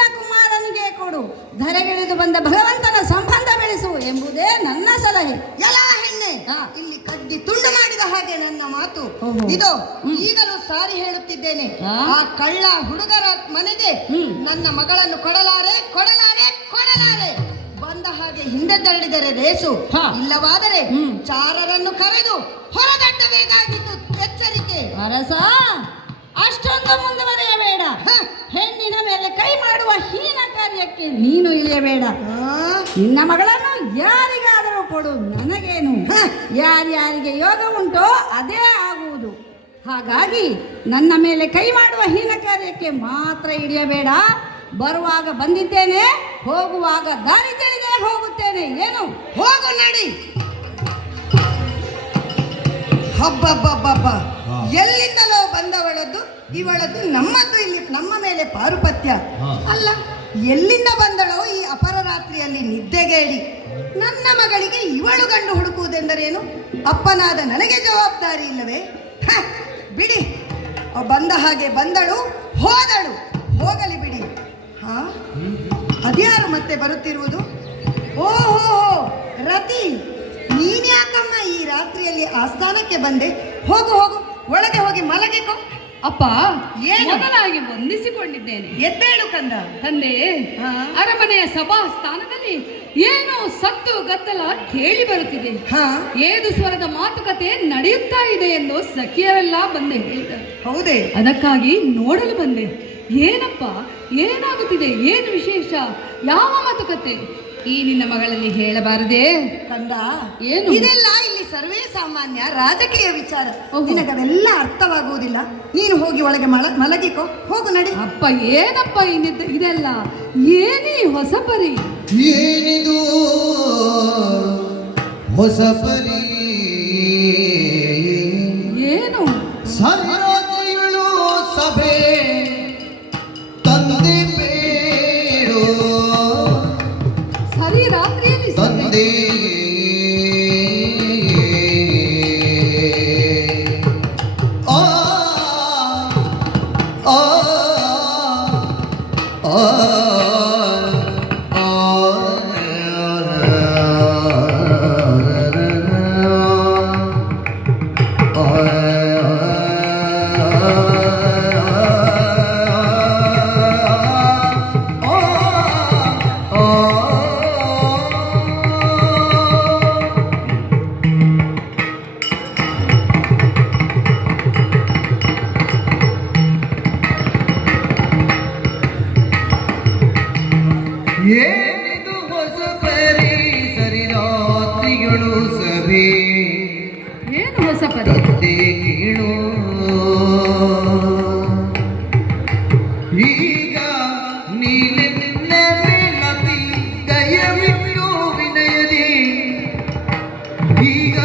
ನಿನ್ನ ಕುಮಾರನಿಗೆ ಕೊಡು, ಧರೆಗಿಳಿದು ಬಂದ ಭಗವಂತನ ಸಂಬಂಧ ಬೆಳೆಸು ಎಂಬುದೇ ನನ್ನ ಸಲಹೆ. ಎಲ್ಲ ಹೆಣ್ಣೆ, ಇಲ್ಲಿ ಕಡ್ಡಿ ತುಂಡು ಮಾಡಿದ ಹಾಗೆ ನನ್ನ ಮಾತು. ಓಹೋ. ಇದು ಈಗಲೂ ಸಾರಿ ಹೇಳುತ್ತಿದ್ದೇನೆ. ಆ ಕಳ್ಳ ಹುಡುಗರ ಮನೆಗೆ ನನ್ನ ಮಗಳನ್ನು ಕೊಡಲಾರೆ ಕೊಡಲಾರೆ ಕೊಡಲಾರೆ. ಬಂದ ಹಾಗೆ ಹಿಂದೆ ತಳ್ಳಿದರೆ ರೇಸು, ಇಲ್ಲವಾದರೆ ಚಾರರನ್ನು ಕರೆದು ಹೊರದಟ್ಟಬೇಕಾಗಿತ್ತು. ಎಚ್ಚರಿಕೆ. ಅರಸ, ಅಷ್ಟೊಂದು ಮುಂದುವರಿಯಬೇಡ. ಹೆಣ್ಣಿನ ಮೇಲೆ ಕೈ ಮಾಡುವ ಹೀನ ಕಾರ್ಯಕ್ಕೆ ನೀನು ಇಳಿಯಬೇಡ. ನಿನ್ನ ಮಗಳನ್ನು ಯಾರಿಗಾದರೂ ಕೊಡು, ನನಗೇನು. ಯಾರ್ಯಾರಿಗೆ ಯೋಗ ಉಂಟೋ ಅದೇ ಆಗುವುದು. ಹಾಗಾಗಿ ನನ್ನ ಮೇಲೆ ಕೈ ಮಾಡುವ ಹೀನ ಕಾರ್ಯಕ್ಕೆ ಮಾತ್ರ ಇಳಿಯಬೇಡ. ಬರುವಾಗ ಬಂದಿದ್ದೇನೆ, ಹೋಗುವಾಗ ದಾರಿ ತಿಳಿದೇ ಹೋಗುತ್ತೇನೆ. ಏನು? ಹೋಗು ನಡಿ. ಹಬ್ಬಬ್ಬಬ್ಬಬ್ಬ, ಎಲ್ಲಿಂದಲೋ ಬಂದವಳದ್ದು ಇವಳದ್ದು, ನಮ್ಮದ್ದು ಇಲ್ಲಿ ನಮ್ಮ ಮೇಲೆ ಪಾರುಪತ್ಯ. ಅಲ್ಲ, ಎಲ್ಲಿಂದ ಬಂದಳೋ ಈ ಅಪರರಾತ್ರಿಯಲ್ಲಿ ನಿದ್ದೆಗೇಡಿ. ನನ್ನ ಮಗಳಿಗೆ ಇವಳು ಗಂಡು ಹುಡುಕುವುದೆಂದರೇನು? ಅಪ್ಪನಾದ ನನಗೆ ಜವಾಬ್ದಾರಿ ಇಲ್ಲವೇ? ಬಿಡಿ, ಬಂದ ಹಾಗೆ ಬಂದಳು, ಹೋದಳು, ಹೋಗಲಿ ಬಿಡಿ. ಅದ್ಯಾರು ಮತ್ತೆ ಬರುತ್ತಿರುವುದು? ಓಹೋ ರತಿ, ನೀನ್ಯಾಕಮ್ಮ ಈ ರಾತ್ರಿಯಲ್ಲಿ ಆಸ್ಥಾನಕ್ಕೆ ಬಂದೆ? ಹೋಗು ಹೋಗು, ಒಳಗೆ ಹೋಗಿ ಮಲಗಿಕೋ. ಅಪ್ಪ, ಏನು? ಮೊದಲಾಗಿ ವಂದಿಸಿಕೊಂಡಿದ್ದೇನೆ. ಎದ್ದೇಳು ಕಂದ. ತಂದೆ, ಅರಮನೆಯ ಸಭಾ ಸ್ಥಾನದಲ್ಲಿ ಏನೋ ಸತ್ತು ಗದ್ದಲ ಕೇಳಿ ಬರುತ್ತಿದೆ. ಏದು ಸ್ವರದ ಮಾತುಕತೆ ನಡೆಯುತ್ತಾ ಇದೆ ಎಂದು ಸಖಿಯರೆಲ್ಲ ಬಂದೆ ಹೇಳಿದರು. ಹೌದೇ? ಅದಕ್ಕಾಗಿ ನೋಡಲು ಬಂದೆ. ಏನಪ್ಪ, ಏನಾಗುತ್ತಿದೆ? ಏನು ವಿಶೇಷ? ಯಾವ ಮಾತುಕತೆ? ಈ ನಿನ್ನ ಮಗಳಲ್ಲಿ ಹೇಳಬಾರದೆ ಕಂದ. ಏನು? ಇದೆಲ್ಲ ಇಲ್ಲಿ ಸರ್ವೇ ಸಾಮಾನ್ಯ ರಾಜಕೀಯ ವಿಚಾರ. ನಿನಗವೆಲ್ಲ ಅರ್ಥವಾಗುವುದಿಲ್ಲ. ನೀನು ಹೋಗಿ ಒಳಗೆ ಮಲಗಿಕೋ. ಹೋಗು ನಡಿ. ಅಪ್ಪ, ಏನಪ್ಪ ಇದೆಲ್ಲ? ಏನಿ ಹೊಸ ಪರಿ? ಏನಿದು ಹೊಸ ಪರಿ? ಏನು? ಸರಿರಾತ್ರಿಗಳು ಸಭೆ ತಂದೆ ಬೇಡೋ, ಸರಿ ರಾತ್ರಿಯಲ್ಲಿ ತಂದೆ ಆ ಆ ಆ ಏನಿದು ಹೊಸ ಪರಿ? ಸರಿ ರಾತ್ರಿಗಳು ಸಭೆ ಏನು ಹೊಸ ಪರಿ? ತಂದೆ ಕೇಳು. ಈಗ ನೀನೆನ್ನ ಮೇಲತಿ ದಯವಿಟ್ಟು ವಿನಯದಿ, ಈಗ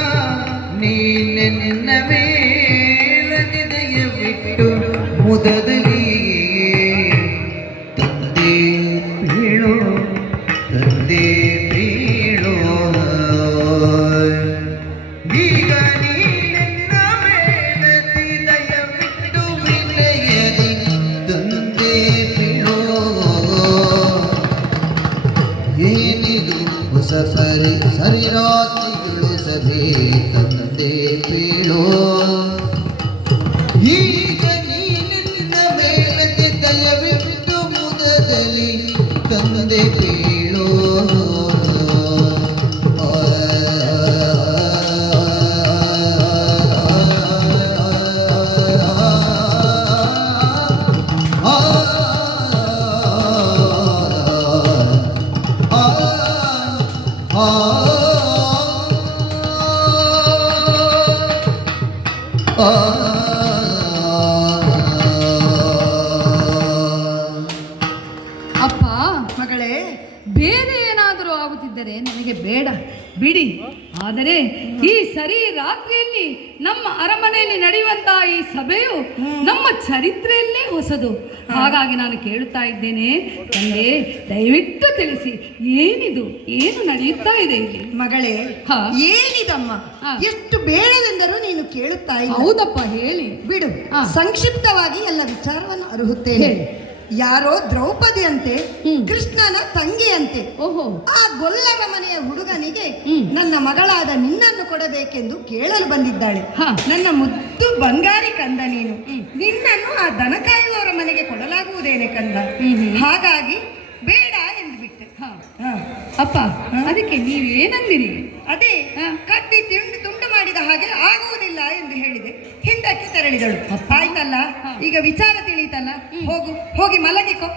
ನೀನೆನ್ನ ಮೇಲತಿ ದಯವಿಟ್ಟು ಮುದದಲ್ಲಿ ತಂದೆ ಬೀಳೋ, ತಂದೆ ಬೀಳೋ. ಈಗ ನೀನೆನ್ನ ಮೇಲತಿ ದಯವಿಟ್ಟು ವಿನಯದಿ ತಂದೆ ಬೀಳೋ. ಏನಿದು ಹೊಸ ಸರಿ? ಸರಿ ರಾತ್ರಿಗಳು ಸಭೆ ತಂದೆ ಬೀಳೋ. ಈಗ ನೀನಿನ್ನ ಮೇಲಕ್ಕೆ ದಯವಿಟ್ಟು ಮುದದಲ್ಲಿ ತಂದೆ ಬೀಳೋ. ಅಪ್ಪ, ಮಗಳೇ, ಬೇರೆ ಏನಾದರೂ ಆಗುತ್ತಿದ್ದರೆ ನನಗೆ ಬೇಡ, ಬಿಡಿ. ಆದರೆ ಈ ಸರಿ ರಾತ್ರಿಯಲ್ಲಿ ನಮ್ಮ ಅರಮನೆಯಲ್ಲಿ ನಡೆಯುವಂತಹ ಈ ಸಭೆಯು ನಮ್ಮ ಚರಿತ್ರೆಯಲ್ಲೇ ಹೊಸದು. ಹಾಗಾಗಿ ನಾನು ಕೇಳುತ್ತಾ ಇದ್ದೇನೆ, ತಂದೆ ದಯವಿಟ್ಟು ತಿಳಿಸಿ, ಏನಿದು? ಏನು ನಡೆಯುತ್ತಾ ಇದೆ ಇಲ್ಲಿ? ಮಗಳೇ, ಏನಿದಮ್ಮ? ಎಷ್ಟು ಬೇಡವೆಂದರೂ ನೀನು ಕೇಳುತ್ತಾ ಇಲ್ಲ. ಹೌದಪ್ಪ, ಹೇಳಿ ಬಿಡು. ಸಂಕ್ಷಿಪ್ತವಾಗಿ ಎಲ್ಲ ವಿಚಾರವನ್ನು ಅರುಹುತ್ತೇನೆ. ಯಾರೋ ದ್ರೌಪದಿ ಅಂತೆ ಹ್ಮ್. ಕೃಷ್ಣನ ತಂಗಿಯಂತೆ. ಓಹೋ. ಆ ಗೊಲ್ಲರ ಮನೆಯ ಹುಡುಗನಿಗೆ ಹ್ಮ್. ನನ್ನ ಮಗಳಾದ ನಿನ್ನನ್ನು ಕೊಡಬೇಕೆಂದು ಕೇಳಲು ಬಂದಿದ್ದಾಳೆ. ಹ. ನನ್ನ ಮುದ್ದು ಬಂಗಾರಿ ಕಂದ ನೀನು, ಹ್ಮ್. ನಿನ್ನನ್ನು ಆ ದನ ಕಾಯುವವರ ಮನೆಗೆ ಕೊಡಲಾಗುವುದೇನೆ ಕಂದ. ಹ್ಮ್. ಹಾಗಾಗಿ ಬೇಡ ಎಂದು ಬಿಟ್ಟೆ. ಹ. ಹ. ಅಪ್ಪ ಅದಕ್ಕೆ ನೀವೇನಂದಿರಿ? ಅದೇ ಕಟ್ಟಿ ತುಂಡು ಮಾಡಿದ ಹಾಗೆ ಆಗುವುದಿಲ್ಲ ಎಂದು ಹೇಳಿದೆ. ಹಿಂದಕ್ಕೆ ತೆರಳಿದಳು. ಆಯ್ತಲ್ಲ, ಈಗ ವಿಚಾರ ತಿಳಿಯಿತಲ್ಲ, ಹೋಗಿ ಮಲಗಿಕೋ.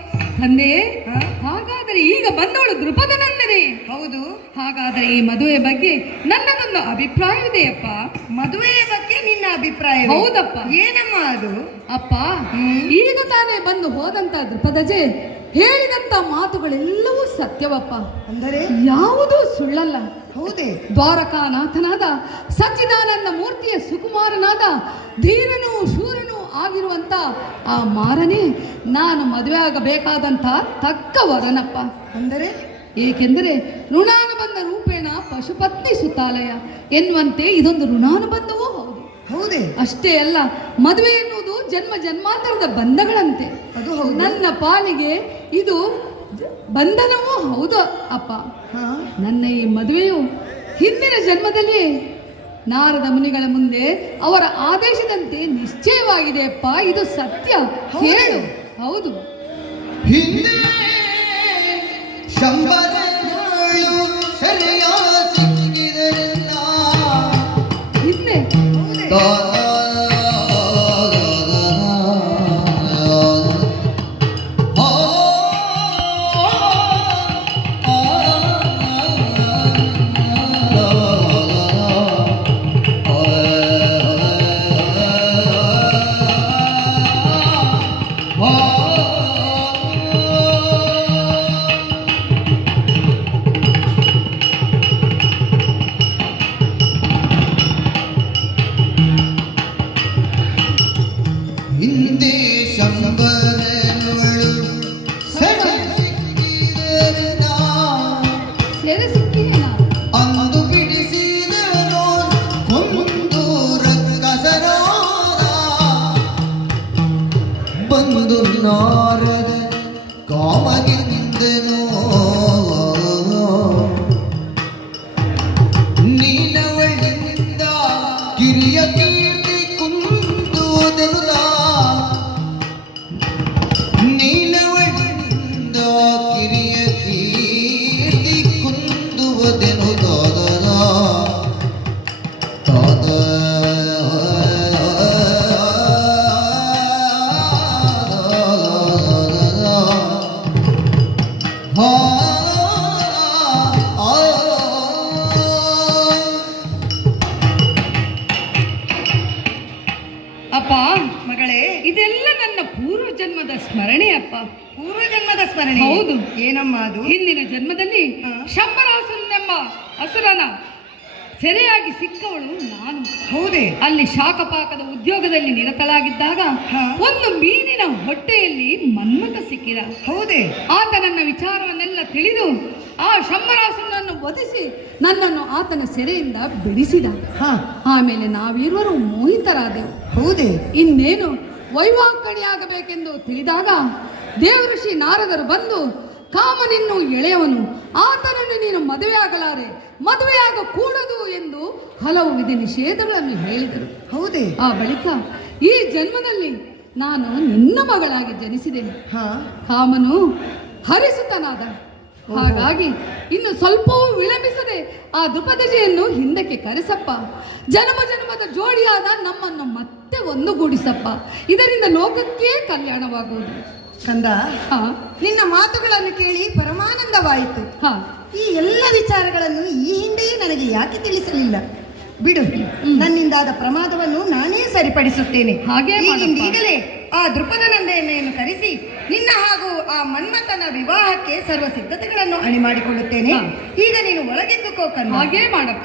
ತಂದೆ, ಹ? ಹಾಗಾದರೆ ಈಗ ಬಂದವಳು ದೃಪದನಂದನೆ. ಹೌದು. ಹಾಗಾದರೆ ಈ ಮದುವೆ ಬಗ್ಗೆ ನನ್ನದೊಂದು ಅಭಿಪ್ರಾಯವಿದೆಯಪ್ಪ. ಮದುವೆಯ ಬಗ್ಗೆ ನಿನ್ನ ಅಭಿಪ್ರಾಯ? ಹೌದಪ್ಪ. ಏನಮ್ಮ ಅದು? ಅಪ್ಪ, ಈಗ ತಾನೇ ಬಂದು ಹೋದಂತ ದೃಪದಜೆ ಹೇಳಿದಂತ ಮಾತುಗಳೆಲ್ಲವೂ ಸತ್ಯವಪ್ಪ. ಅಂದರೆ ಯಾವುದೂ ಸುಳ್ಳಲ್ಲ. ಹೌದೇ? ದ್ವಾರಕಾನಾಥನಾದ ಸಚ್ಚಿದಾನಂದ ಮೂರ್ತಿಯ ಸುಕುಮಾರನಾದ ಧೀರನೂ ಶೂರನೂ ಆಗಿರುವಂತ ಆ ಮಾರನೇ ನಾನು ಮದುವೆ ಆಗಬೇಕಾದಂತ ತಕ್ಕ ವರನಪ್ಪ. ಅಂದರೆ ಏಕೆಂದರೆ ಋಣಾನುಬಂಧ ರೂಪೇಣ ಪಶುಪತ್ನಿ ಸುತಾಲಯ ಎನ್ನುವಂತೆ ಇದೊಂದು ಋಣಾನುಬಂಧವೂ ಹೌದು. ಹೌದೇ? ಅಷ್ಟೇ ಅಲ್ಲ, ಮದುವೆ ಎನ್ನುವುದು ಜನ್ಮ ಜನ್ಮಾಂತರದ ಬಂಧಗಳಂತೆ. ಅದು ಹೌದು. ನನ್ನ ಪಾಲಿಗೆ ಇದು ಬಂಧನವೂ ಹೌದು ಅಪ್ಪ. ಹಾ? ನನ್ನ ಈ ಮದುವೆಯು ಹಿಂದಿನ ಜನ್ಮದಲ್ಲಿ ನಾರದ ಮುನಿಗಳ ಮುಂದೆ ಅವರ ಆದೇಶದಂತೆ ನಿಶ್ಚಯವಾಗಿದೆ ಅಪ್ಪ. ಇದು ಸತ್ಯ. ಹೇಳು. ಹೌದು. ಹಿಂದೆ ಶಂಬರಗಳು ಸರಿಯ ಸಿಕ್ಕಿದರೆಲ್ಲ ಹಿಂದೆ ಹಿಂದೆ ಶಂಬರಗಳು ಸರಿ ಸಿಕ್ಕಿದರೆಲ್ಲ ಸೆರೆ ಸಿಕ್ಕಿಯೇನ? ಅಂದು ಬಿಡಿಸಿದನು ಕೊಂದು ರಕ್ಕಸರಾದ ಬಂದು ನಾರದ ಕಾಮಗಿಂದನು ನೀನವಳಿಂದ ಕಿರಿಯ ಕೀರ್ತಿ ಕುಂದುವುದೆನುದ ನೀನವಳಿಂದ ಕಿರಿಯ ಕೀರ್ತಿ ಕುಂದುವುದೆನುದಾದ ತಾದ ಅಪ್ಪ, ಮಗಳೇ, ಇದೆಲ್ಲ ನನ್ನ ಪೂರ್ವ ಜನ್ಮದ ಸ್ಮರಣೆ ಅಪ್ಪ. ಪೂರ್ವ ಜನ್ಮದ ಸ್ಮರಣೆ? ಹೌದು. ಏನಮ್ಮ ಅದು? ಹಿಂದಿನ ಜನ್ಮದಲ್ಲಿ ಹ. ಶಂಬರಾಸುರನೆಂಬ ಅಸುರನ ಸೆರೆಯಾಗಿ ಸಿಕ್ಕವಳು ನಾನು. ಹೌದೇ? ಅಲ್ಲಿ ಶಾಖಪಾಕದ ಉದ್ಯೋಗದಲ್ಲಿ ನಿರತಳಾಗಿದ್ದಾಗ ಹ. ಒಂದು ಮೀನಿನ ಹೊಟ್ಟೆಯಲ್ಲಿ ಮನ್ಮಥ ಸಿಕ್ಕಿದ. ಹೌದೇ? ಆತ ನನ್ನ ವಿಚಾರವನ್ನೆಲ್ಲ ತಿಳಿದು ಆ ಶಂಬರಾಸುರನನ್ನು ವಧಿಸಿ ನನ್ನನ್ನು ಆತನ ಸೆರೆಯಿಂದ ಬಿಡಿಸಿದ. ಹಾ. ಆಮೇಲೆ ನಾವಿರುವರು ಮೋಹಿತರಾದೆವು. ಹೌದೇ? ಇನ್ನೇನು ವೈವಾಹಿಕಣಿಯಾಗಬೇಕೆಂದು ತಿಳಿದಾಗ ದೇವಋಷಿ ನಾರದರು ಬಂದು, ಕಾಮನಿನ್ನು ಎಳೆಯವನು, ಆತನನ್ನು ನೀನು ಮದುವೆಯಾಗಲಾರೆ, ಮದುವೆಯಾಗ ಕೂಡದು ಎಂದು ಹಲವು ವಿಧಿ ನಿಷೇಧಗಳನ್ನು ಹೇಳಿದರು. ಹೌದೇ? ಆ ಬಳಿಕ ಈ ಜನ್ಮದಲ್ಲಿ ನಾನು ನಿನ್ನ ಮಗಳಾಗಿ ಜನಿಸಿದ್ದೇನೆ. ಹಾ. ಕಾಮನು ಹರಿಸುತ್ತನಾದ. ಹಾಗಾಗಿ ಇನ್ನು ಸ್ವಲ್ಪವೂ ವಿಳಂಬಿಸದೆ ಆ ದೃಪದಜೆಯನ್ನು ಹಿಂದಕ್ಕೆ ಕರೆಸಪ್ಪ. ಜನ್ಮ ಜನ್ಮದ ಜೋಡಿಯಾದ ನಮ್ಮನ್ನು ಮತ್ತೆ ಒಂದುಗೂಡಿಸಪ್ಪ. ಇದರಿಂದ ಲೋಕಕ್ಕೆ ಕಲ್ಯಾಣವಾಗುವುದು. ಕಂದ, ಹಾ ನಿನ್ನ ಮಾತುಗಳನ್ನು ಕೇಳಿ ಪರಮಾನಂದವಾಯಿತು. ಹಾ ಈ ಎಲ್ಲ ವಿಚಾರಗಳನ್ನು ಈ ಹಿಂದೆಯೇ ನನಗೆ ಯಾಕೆ ತಿಳಿಸಲಿಲ್ಲ? ಬಿಡು, ನನ್ನಿಂದಾದ ಪ್ರಮಾದವನ್ನು ನಾನೇ ಸರಿಪಡಿಸುತ್ತೇನೆ. ಹಾಗೇ ಮಾಡಪ್ಪ. ಈಗಲೇ ಆ ದೃಪದನಂದನೆಯನ್ನು ಕರೆಸಿ ನಿನ್ನ ಹಾಗೂ ಆ ಮನ್ಮಥನ ವಿವಾಹಕ್ಕೆ ಸರ್ವ ಸಿದ್ಧತೆಗಳನ್ನು ಅಣಿ ಮಾಡಿಕೊಳ್ಳುತ್ತೇನೆ. ಹಾ. ಈಗ ನೀನು ಒಳಗೆದ್ದುಕೋ ಕಣ್ಣ. ಹಾಗೇ ಮಾಡಪ್ಪ.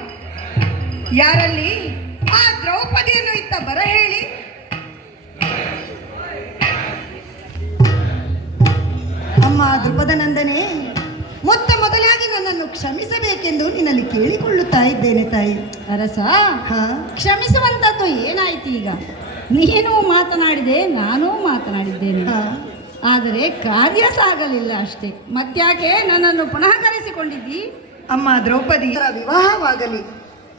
ಯಾರಲ್ಲಿ ಆ ದ್ರೌಪದಿಯನ್ನು ಇತ್ತ ಬರ ಹೇಳಿ. ಅಮ್ಮ ದೃಪದನಂದನೆ, ಮೊದಲಾಗಿ ನನ್ನನ್ನು ಕ್ಷಮಿಸಬೇಕೆಂದು ನಿನ್ನಲ್ಲಿ ಕೇಳಿಕೊಳ್ಳುತ್ತಾ ಇದ್ದೇನೆ ತಾಯಿ. ಅರಸ, ಹಾ. ಕ್ಷಮಿಸುವಂಥದ್ದು ಏನಾಯ್ತು? ಈಗ ನೀನು ಮಾತನಾಡಿದೆ, ನಾನೂ ಮಾತನಾಡಿದ್ದೇನೆ. ಹಾ. ಆದರೆ ಕಾರ್ಯ ಸಾಗಲಿಲ್ಲ ಅಷ್ಟೇ. ಮತ್ತ್ಯಾಕೆ ನನ್ನನ್ನು ಪುನಃ ಕರೆಸಿಕೊಂಡಿದ್ದಿ? ಅಮ್ಮ ದ್ರೌಪದಿ ವಿವಾಹವಾಗಲಿ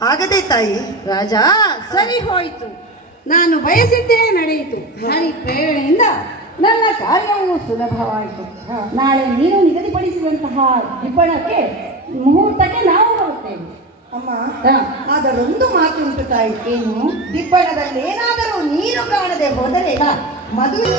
ಆಗದೆ ತಾಯಿ. ರಾಜ, ಸರಿ ಹೋಯಿತು. ನಾನು ಬಯಸಿದ್ದೇ ನಡೆಯಿತು. ಹರಿ ಪ್ರೇರಣೆಯಿಂದ ನನ್ನ ಕಾರ್ಯವು ಸುಲಭವಾಯಿತು. ನಾಳೆ ನೀನು ನಿಗದಿಪಡಿಸಿದಂತಹ ದಿಬ್ಬಣಕ್ಕೆ ಮುಹೂರ್ತಕ್ಕೆ ನಾವು ಹೋಗುತ್ತೇವೆ. ಅಮ್ಮ ಹ. ಅದರೊಂದು ಮಾತುಂಟು ತಾಯಿ. ಏನು? ದಿಬ್ಬಣದಲ್ಲಿ ಏನಾದರೂ ನೀರು ಕಾಣದೆ ಹೋದರೆ ಮದುವೆ